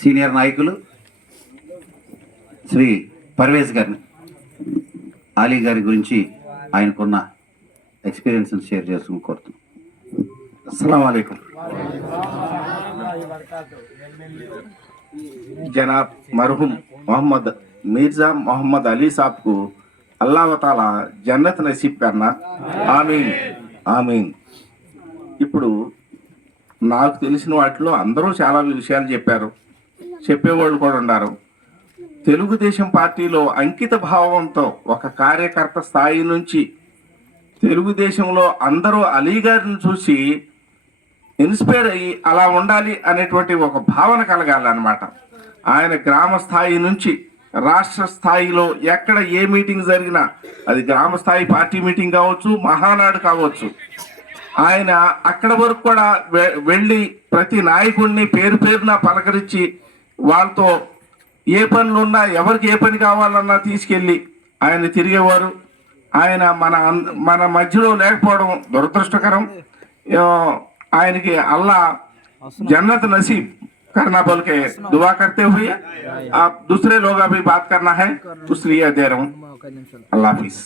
Senior నాయకులు శ్రీ పర్వేజ్ గారిని, ఆలీ గారి గురించి ఆయనకున్న ఎక్స్పీరియన్స్ షేర్ చేసుకుని కోరుతున్నాం. అస్సలాము అలైకుం. जनाब मरहूम मोहम्मद मिर्ज़ा मोहम्मद अली साहब को अल्लाह ताला जन्नत नसीब करना. ఆమీన్ ఆమీన్. ఇప్పుడు నాకు తెలిసిన వాటిలో అందరూ చాలా విషయాలు చెప్పారు, చెప్పేవాళ్ళు కూడా ఉన్నారు. తెలుగుదేశం పార్టీలో అంకిత భావంతో ఒక కార్యకర్త స్థాయి నుంచి తెలుగుదేశంలో అందరూ అలీ గారిని చూసి ఇన్స్పైర్ అయ్యి అలా ఉండాలి అనేటువంటి ఒక భావన కలగాలన్నమాట. ఆయన గ్రామ స్థాయి నుంచి రాష్ట్ర స్థాయిలో ఎక్కడ ఏ మీటింగ్ జరిగినా, అది గ్రామ స్థాయి పార్టీ మీటింగ్ కావచ్చు, మహానాడు కావచ్చు, ఆయన అక్కడ వరకు కూడా వెళ్ళి ప్రతి నాయకుడిని పేరు పేరున పలకరించి వాళ్ళతో ఏ పనులు ఉన్నా, ఎవరికి ఏ పని కావాలన్నా తీసుకెళ్ళి ఆయన తిరిగేవారు. ఆయన మన మధ్యలో లేకపోవడం దురదృష్టకరం. ఆయనకి అల్లా जन्नत नसीब करना बोल के दुआ करते हुए आप दूसरे लोग अभी बात करना है, उसलिए दे रहा हूँ. अल्लाह हाफिज.